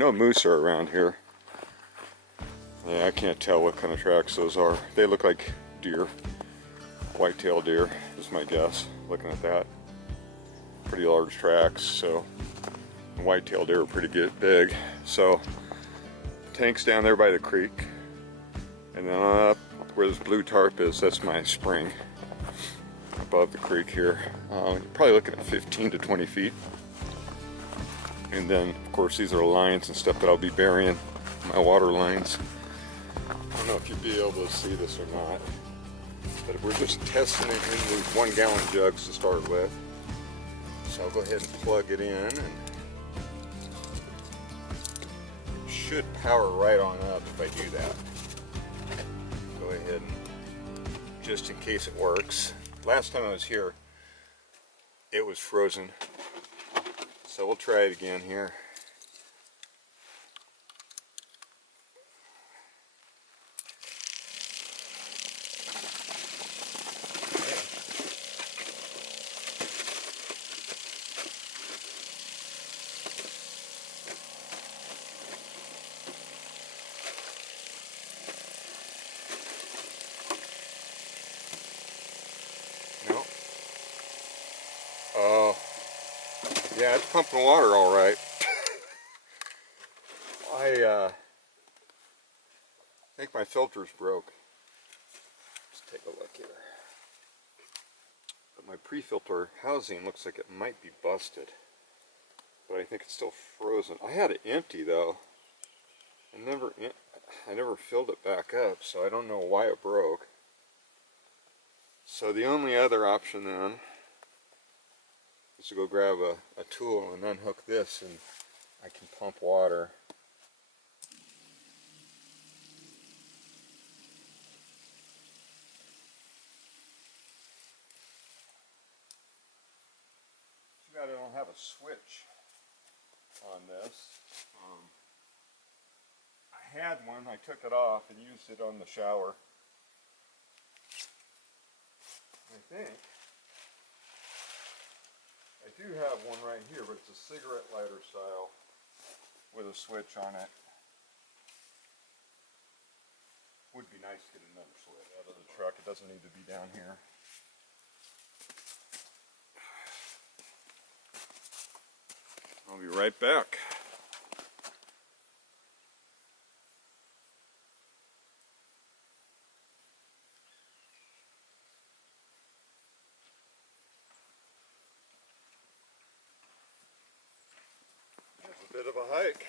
know moose are around here. Yeah, I can't tell what kind of tracks those are. They look like deer. White-tailed deer is my guess, looking at that. Pretty large tracks, so white-tailed deer are pretty big. So tank's down there by the creek, and then up where this blue tarp is, that's my spring above the creek here. You're probably looking at 15 to 20 feet. And then, of course, these are lines and stuff that I'll be burying, my water lines. I don't know if you'll be able to see this or not, but we're just testing it in these 1 gallon jugs to start with. So I'll go ahead and plug it in, and it should power right on up if I do that. Go ahead and, just in case it works. Last time I was here, it was frozen. So we'll try it again here. No. Oh. Yeah, it's pumping water all right. I think my filter's broke. Let's take a look here. But my pre-filter housing looks like it might be busted. But I think it's still frozen. I had it empty though. I never filled it back up, so I don't know why it broke. So the only other option then is to go grab a tool and unhook this, and I can pump water. Too bad I don't have a switch on this. I had one, I took it off and used it on the shower. I think I do have one right here, but it's a cigarette lighter style with a switch on it. Would be nice to get another switch out of the truck. It doesn't need to be down here. I'll be right back. That's a bit of a hike.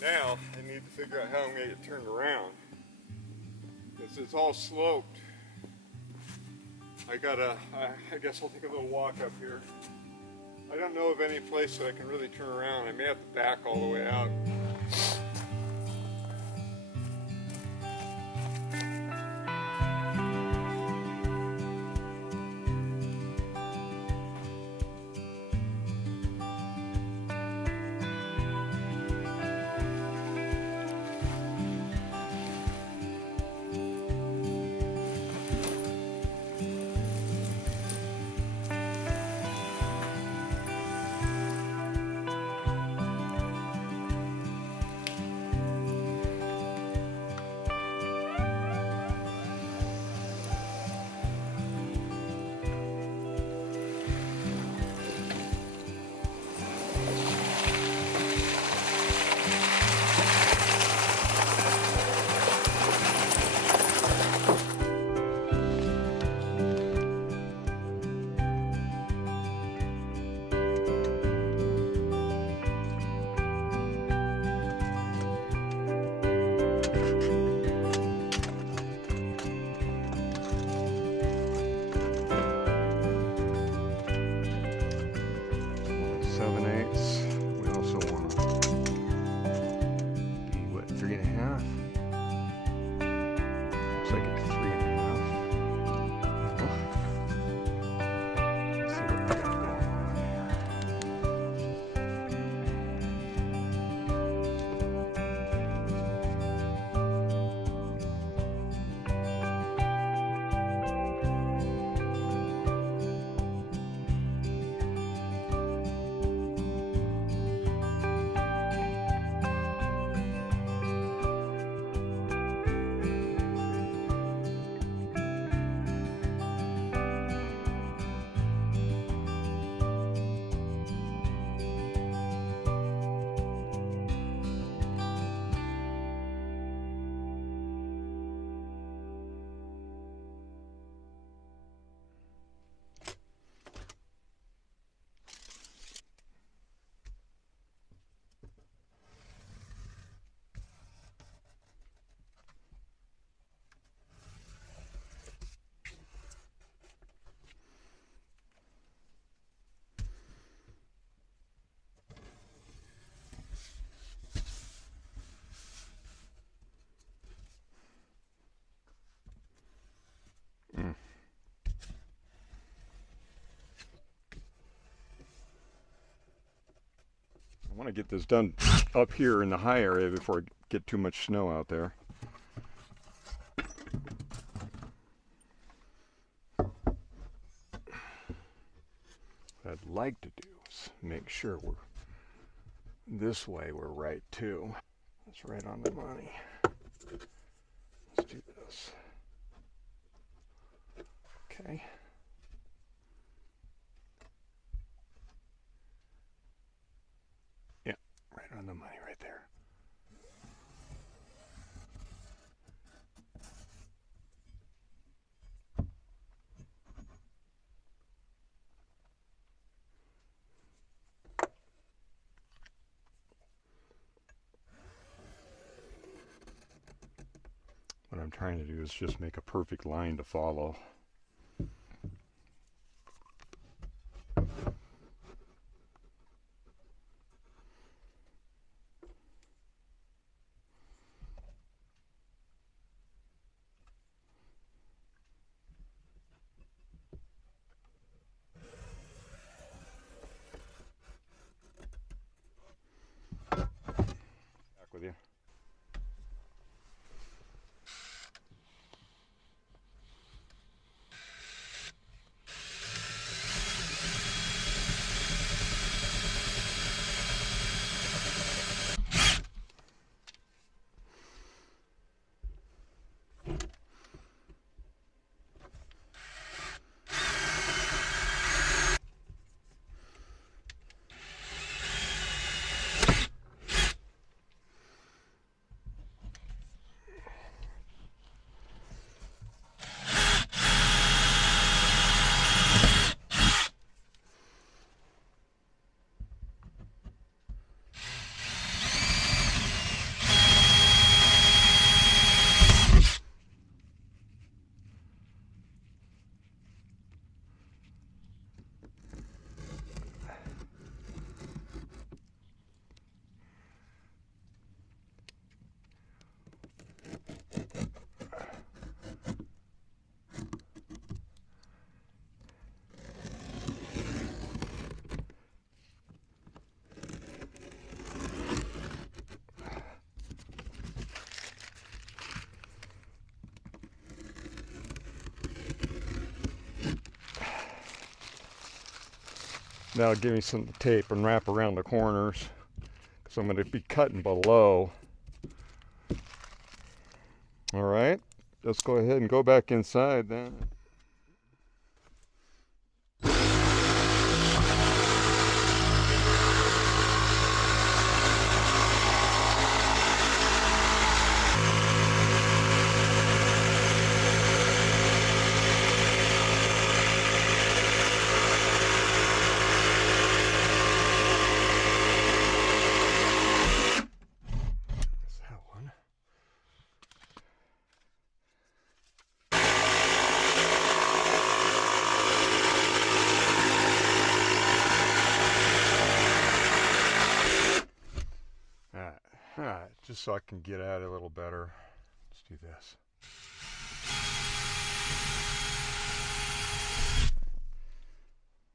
Now I need to figure out how I'm going to get it turned around, because it's all sloped. I guess I'll take a little walk up here. I don't know of any place that I can really turn around. I may have to back all the way out. want to get this done up here in the high area before I get too much snow out there. What I'd like to do is make sure we're this way, we're right too. That's right on the money. Let's do this. Okay. Yeah, right on the money right there. What I'm trying to do is just make a perfect line to follow. Back with you. Now give me some tape and wrap around the corners because I'm going to be cutting below. All right, let's go ahead and go back inside then. Alright, just so I can get at it a little better. Let's do this.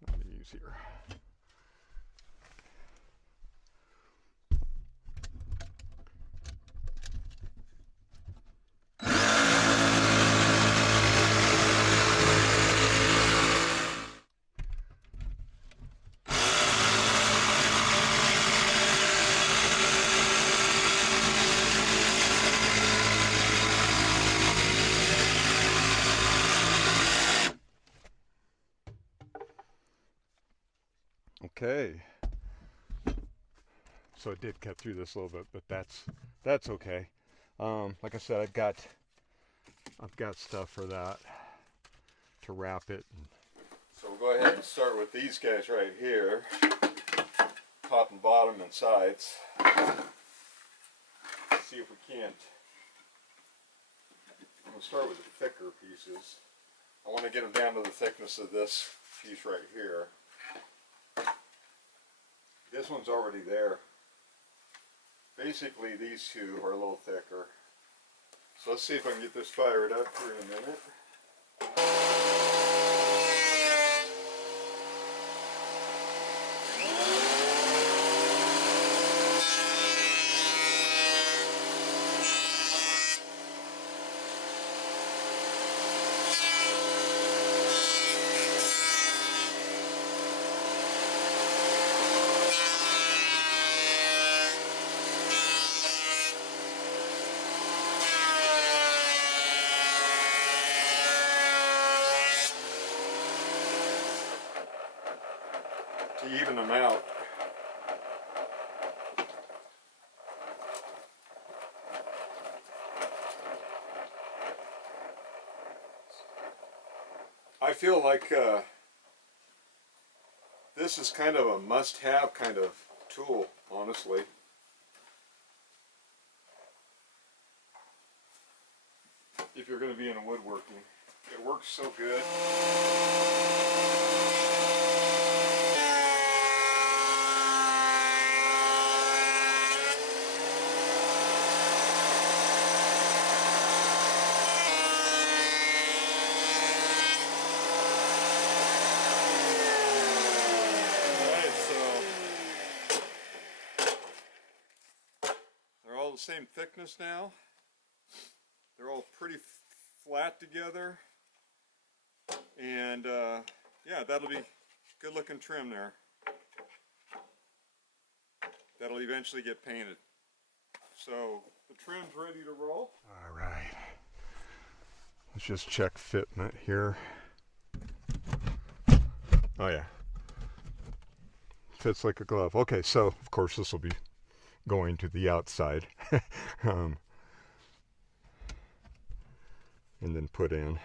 What do I use here? Okay, so it did cut through this a little bit, but that's okay. Like I said, I've got stuff for that to wrap it. So we'll go ahead and start with these guys right here, top and bottom and sides. Let's see if we can't. I'm gonna start with the thicker pieces. I want to get them down to the thickness of this piece right here. This one's already there. Basically, these two are a little thicker. So let's see if I can get this fired up here in a minute. to even them out. I feel like this is kind of a must-have kind of tool, honestly. If you're going to be in a woodworking. It works so good. The same thickness now. They're all pretty flat together, and yeah, that'll be good looking trim there. That'll eventually get painted. So the trim's ready to roll. All right, let's just check fitment here. Oh yeah, fits like a glove. Okay, so of course this will be going to the outside and then put in.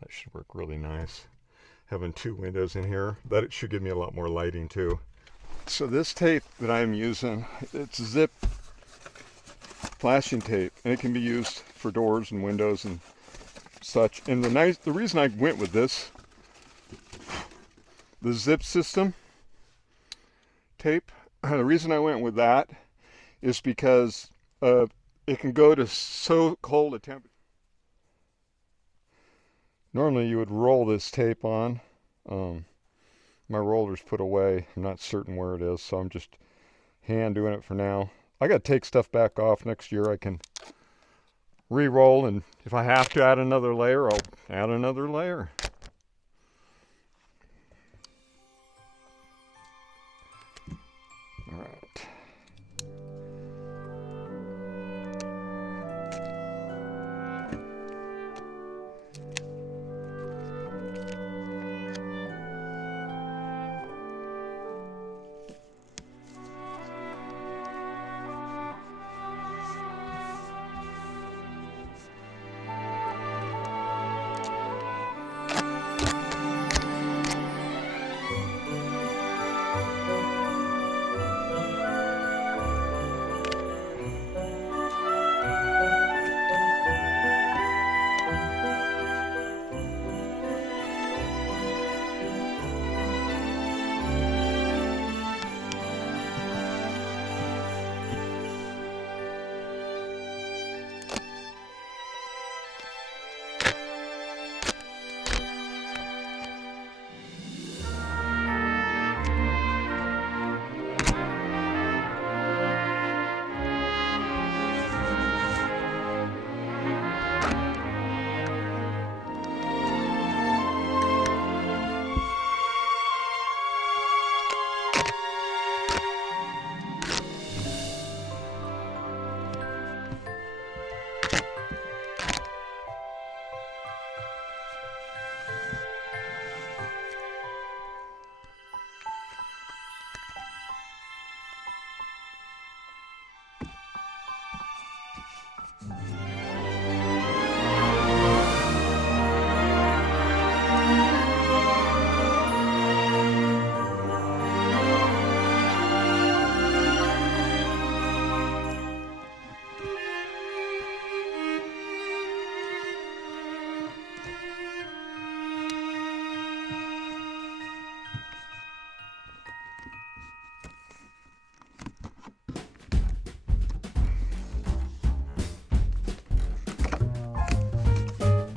That should work really nice. Having two windows in here, that should give me a lot more lighting too. So this tape that I'm using, it's zip flashing tape, and it can be used for doors and windows and such. And the reason I went with this, the zip system tape, the reason I went with that is because it can go to so cold a temperature. Normally you would roll this tape on. My roller's put away. I'm not certain where it is, so I'm just hand doing it for now. I got to take stuff back off. Next year I can re-roll, and if I have to add another layer, I'll add another layer. All right.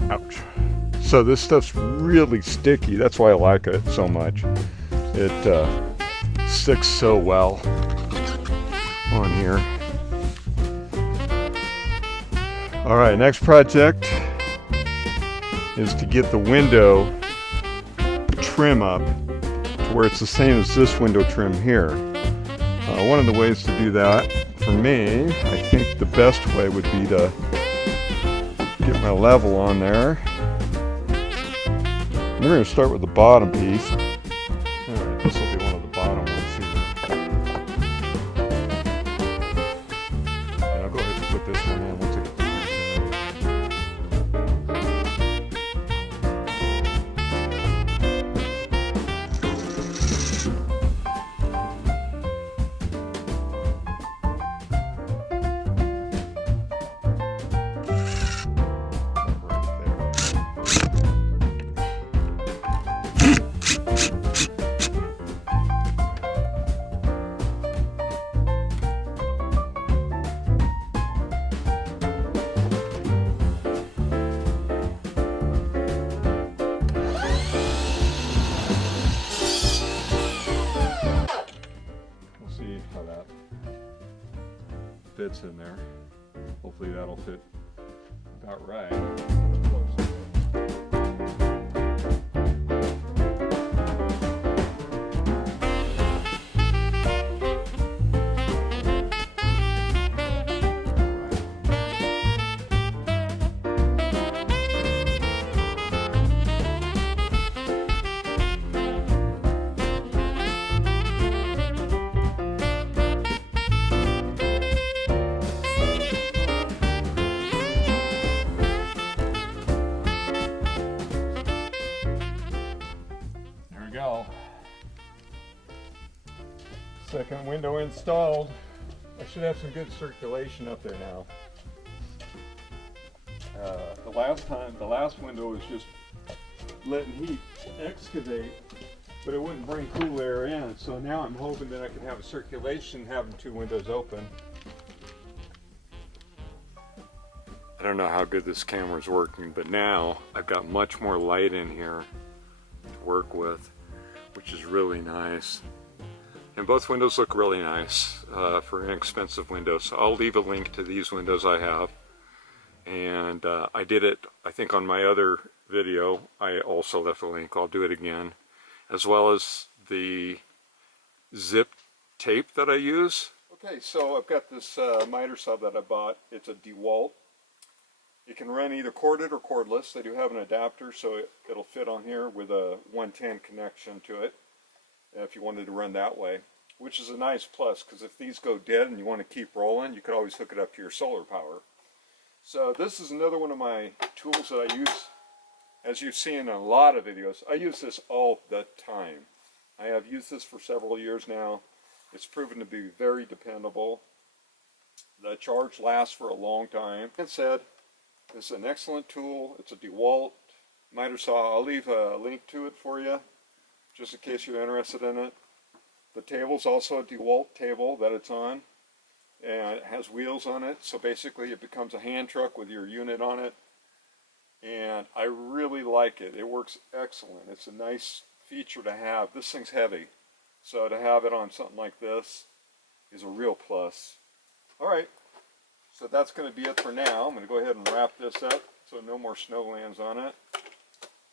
Ouch. So this stuff's really sticky. That's why I like it so much. It sticks so well on here. All right, next project is to get the window trim up to where it's the same as this window trim here. One of the ways to do that, for me, I think the best way would be to get my level on there. We're going to start with the bottom piece. Alright, this will be one of the bottom ones here. And I'll go ahead and put this one in once I get the piece in. How that fits in there. Hopefully that'll fit about right. Go. Second window installed. I should have some good circulation up there now. The last window was just letting heat excavate, but it wouldn't bring cool air in. So now I'm hoping that I can have a circulation having two windows open. I don't know how good this camera's working, but now I've got much more light in here to work with, which is really nice. And both windows look really nice for inexpensive windows. So I'll leave a link to these windows I have. And I did it, I think, on my other video. I also left a link. I'll do it again. As well as the zip tape that I use. Okay, so I've got this miter saw that I bought. It's a DEWALT. It can run either corded or cordless. They do have an adapter, so it'll fit on here with a 110 connection to it if you wanted to run that way, which is a nice plus, because if these go dead and you want to keep rolling, you could always hook it up to your solar power. So this is another one of my tools that I use, as you've seen in a lot of videos. I use this all the time. I have used this for several years now. It's proven to be very dependable. The charge lasts for a long time. Like I said, this is an excellent tool. It's a DEWALT miter saw. I'll leave a link to it for you, just in case you're interested in it. The table's also a DEWALT table that it's on, and it has wheels on it, so basically it becomes a hand truck with your unit on it, and I really like it. It works excellent. It's a nice feature to have. This thing's heavy, so to have it on something like this is a real plus. Alright, so that's going to be it for now. I'm going to go ahead and wrap this up so no more snow lands on it,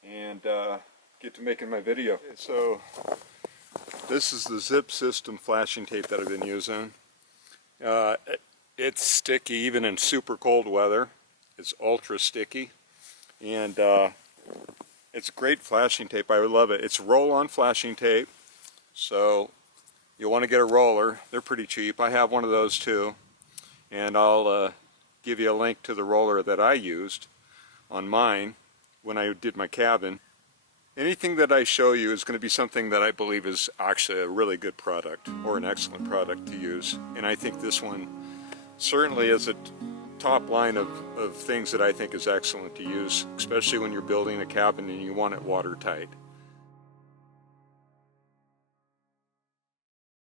and get to making my video. Okay, so this is the zip system flashing tape that I've been using. It's sticky even in super cold weather. It's ultra sticky, and it's great flashing tape. I love it. It's roll-on flashing tape, so you'll want to get a roller. They're pretty cheap. I have one of those too, and I'll give you a link to the roller that I used on mine when I did my cabin. Anything that I show you is going to be something that I believe is actually a really good product or an excellent product to use. And I think this one certainly is a top line of things that I think is excellent to use, especially when you're building a cabin and you want it watertight.